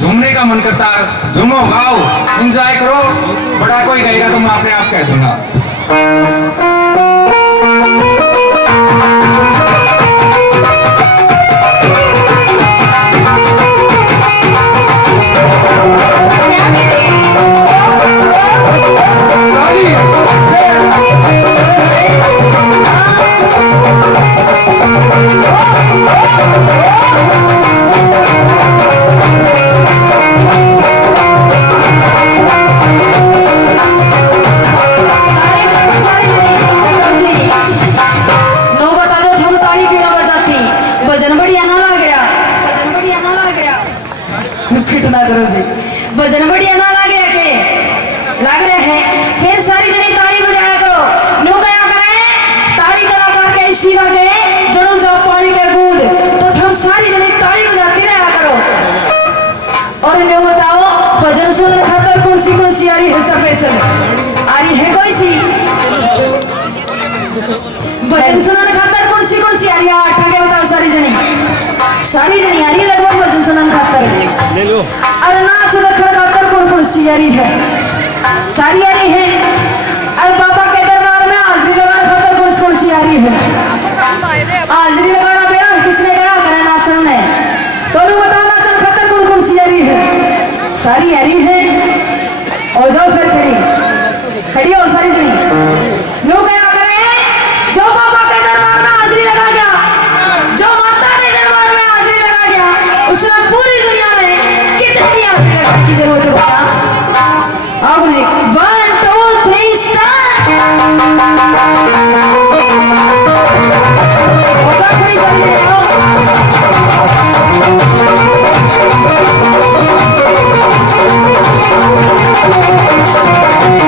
झूमने का मन करता है, झूमो गाओ एंजॉय करो, बड़ा कोई कहेगा तो मैं अपने आप कह दूंगा। भजन बढ़िया ना लग रहे हैं, फिर सारी जनी ताली बजाया करो। नो क्या करें, ताली कलाकार के इशारा के जड़ों से पानी के गूंद, तो हम सारी जनी ताली बजाती रहा करो। और नो बताओ भजन सुनने खातर कौन सी आ रही है स्पेशल आ रही है कोई सी भजन सुनने खातर कौन सी आ रही है? आठ आगे बताओ सारी जनी आ रही है लगभग भजन सुनने खातर। ले लो अरे नाच रखने खातर कौन सी आ रही है? सारी आ रही है। अरे बाबा के दरबार में हाजिरी लगाने खातर कौन सी आ रही है? हाजिरी लगाना बेटा किसने कहा करे नाचन ने? तो बताओ नाचन खातर कौन सी आ रही है? सारी आ रही है। और जाओ फिर खड़ी हो सारी जनी। लोग क्या करें, जो बाबा के दरबार में हाजिरी लगा गया, जो माता के दरबार में हाजिरी लगा गया, उसने पूरी दुनिया में कितनी हाजिरी लगाने की जरूरत है? आओ जी 1 2 3 स्टार्ट। Thank you.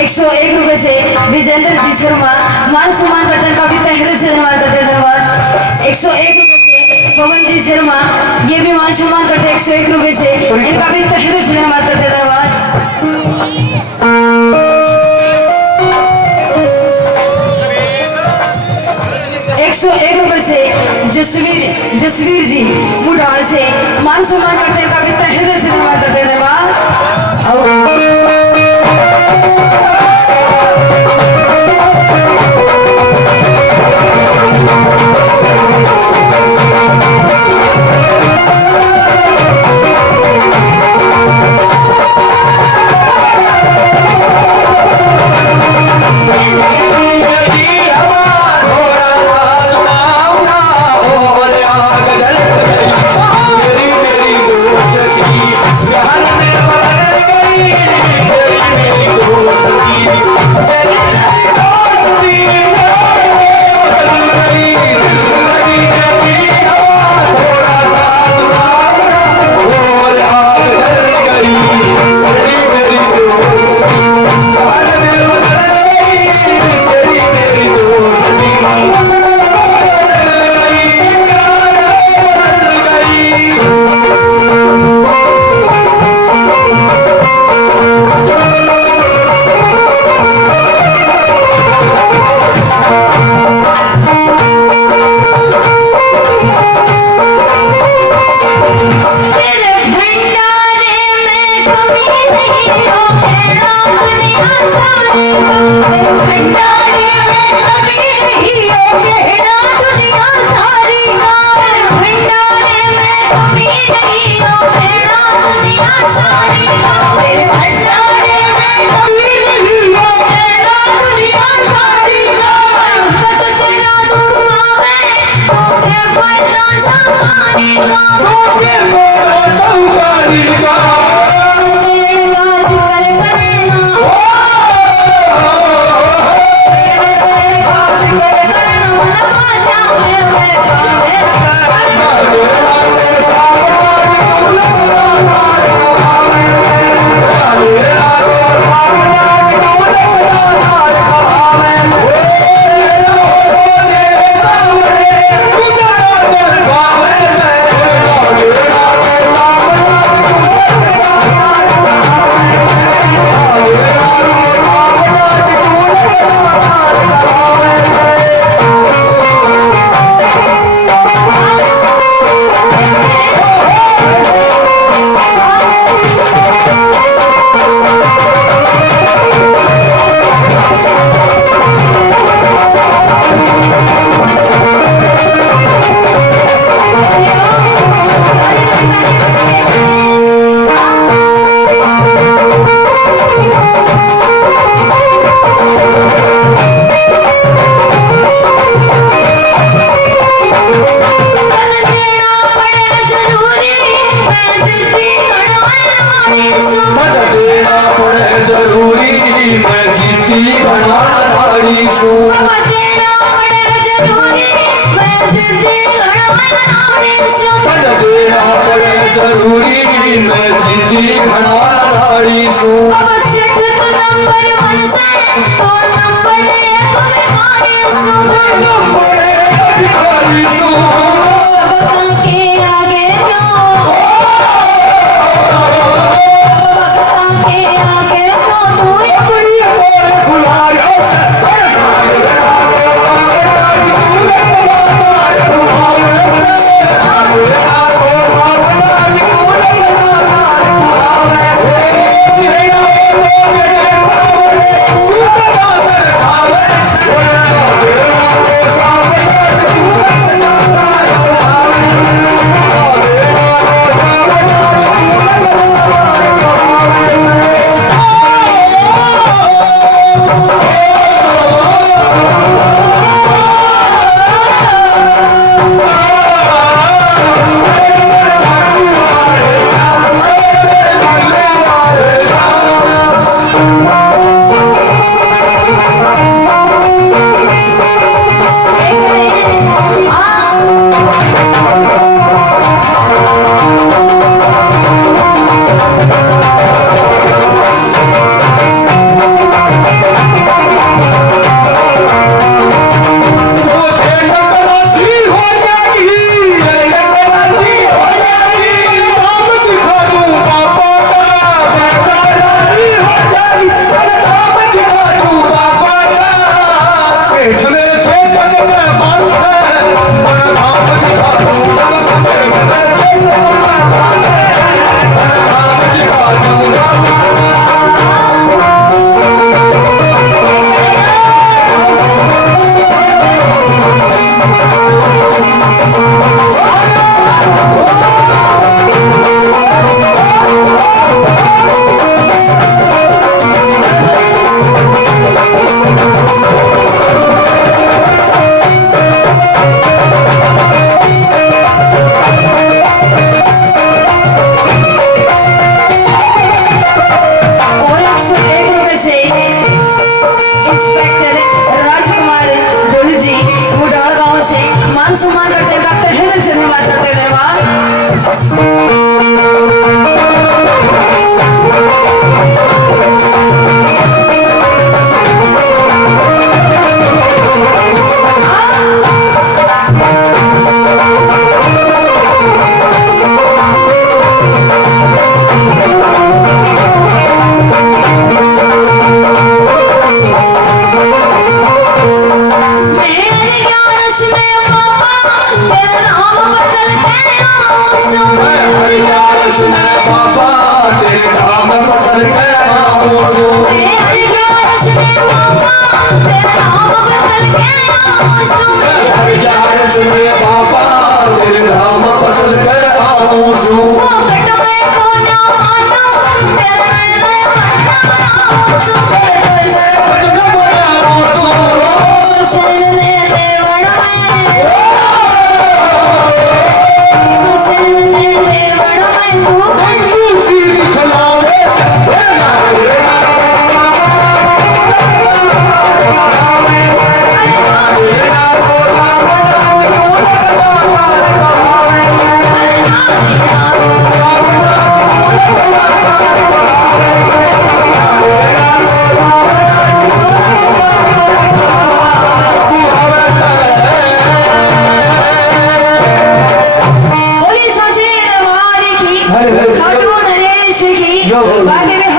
101 से विजेंद्र जी शर्मा मान सम्मान करते हैं, काफी तहरीर से धन्यवाद करते हैं। धन्यवाद। 101 से पवन जी शर्मा, ये भी मान सम्मान करते हैं 101 से, इनका भी तहरीर से धन्यवाद करते हैं। धन्यवाद। 101 से जसवीर जी बुढ़ाल से मान सम्मान करते हैं, काफी तहरीर से धन्यवाद करते हैं। धन्यवाद। जरूरी मैं जिद्दी तन देना पड़े जरूरी मैं जिंदगी घना लड़ाड़ी सू अवश्य तो नंबर 1 से तो नंबर 1 में मारे सू नंबर भिखारी सू भगत के आगे क्यों भगत के आगे क्यों तू बड़ी बोल खुलाया से सम्मान करते हैं, तहे दिल से धन्यवाद करते हैं दरबार। खाटू नरेश की बागे में